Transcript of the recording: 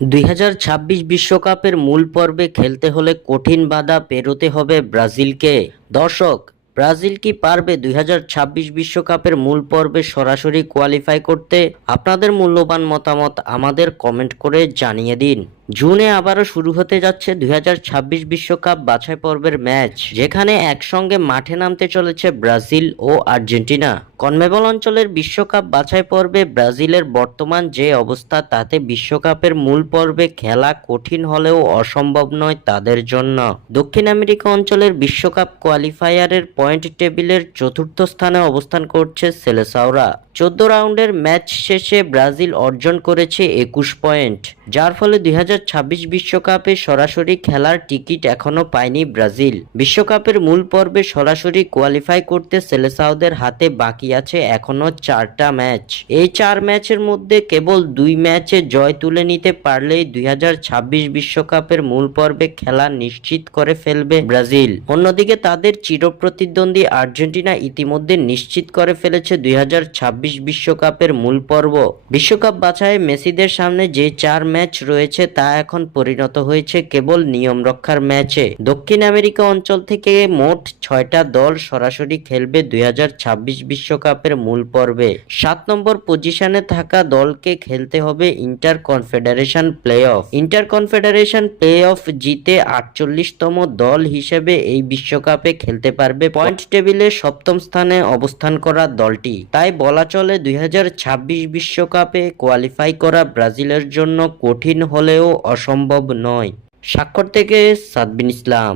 2026 বিশ্বকাপের মূল পর্বে খেলতে হলে কঠিন বাধা পেরোতে হবে ব্রাজিলকে। দর্শক, ব্রাজিল কি পারবে 2026 বিশ্বকাপের মূল পর্বে সরাসরি কোয়ালিফাই করতে? আপনাদের মূল্যবান মতামত আমাদের কমেন্ট করে জানিয়ে দিন। জুনে আবারও শুরু হতে যাচ্ছে 2026 বিশ্বকাপ বাছাই পর্বের ম্যাচ, যেখানে একসঙ্গে মাঠে নামতে চলেছে ব্রাজিল ও আর্জেন্টিনা। কনমেবল অঞ্চলের বিশ্বকাপ বাছাই পর্বে ব্রাজিলের বর্তমান যে অবস্থা, তাতে বিশ্বকাপের মূল পর্বে খেলা কঠিন হলেও অসম্ভব নয় তাদের জন্য। দক্ষিণ আমেরিকা অঞ্চলের বিশ্বকাপ কোয়ালিফায়ারের পয়েন্ট টেবিলের চতুর্থ স্থানে অবস্থান করছে সেলেসাওরা। 14 রাউন্ডের ম্যাচ শেষে ব্রাজিল অর্জন করেছে 21 পয়েন্ট, যার ফলে 2026 বিশ্বকাপে সরাসরি খেলার টিকিট এখনো পায়নি ব্রাজিল। বিশ্বকাপের মূল পর্বে সরাসরি কোয়ালিফাই করতে সেলেসাওদের হাতে বাকি আছে এখনো 4টা ম্যাচ। এই 4 ম্যাচের মধ্যে কেবল 2 ম্যাচে জয় তুলে নিতে পারলেই 2026 বিশ্বকাপের মূল পর্বে খেলা নিশ্চিত করে ফেলবে ব্রাজিল। অন্যদিকে তাদের চিরপ্রতিদ্বন্দ্বী আর্জেন্টিনা ইতিমধ্যে নিশ্চিত করে ফেলেছে 2026 বিশ্বকাপের মূল পর্ব। বিশ্বকাপ বাছাইয়ে মেসিদের সামনে যে 4 ম্যাচ রয়েছে তা এখন পরিণত হয়েছে কেবল নিয়ম রক্ষার ম্যাচে। দক্ষিণ আমেরিকা অঞ্চল থেকে মোট 6টা দল সরাসরি খেলবে 2026 বিশ্বকাপের মূল পর্বে। 7 নম্বর পজিশনে থাকা দলকে খেলতে হবে inter confederation play of. Inter confederation play of জিতে 48তম দল হিসেবে এই বিশ্বকাপে খেলতে পারবে পয়েন্ট টেবিলে 7ম স্থানে অবস্থান করা দলটি। তাই বলা চলে 2026 বিশ্বকাপে কোয়ালিফাই করা ব্রাজিলের জন্য কঠিন হলেও অসম্ভব নয়। স্বাক্ষর থেকে সাদবিন ইসলাম।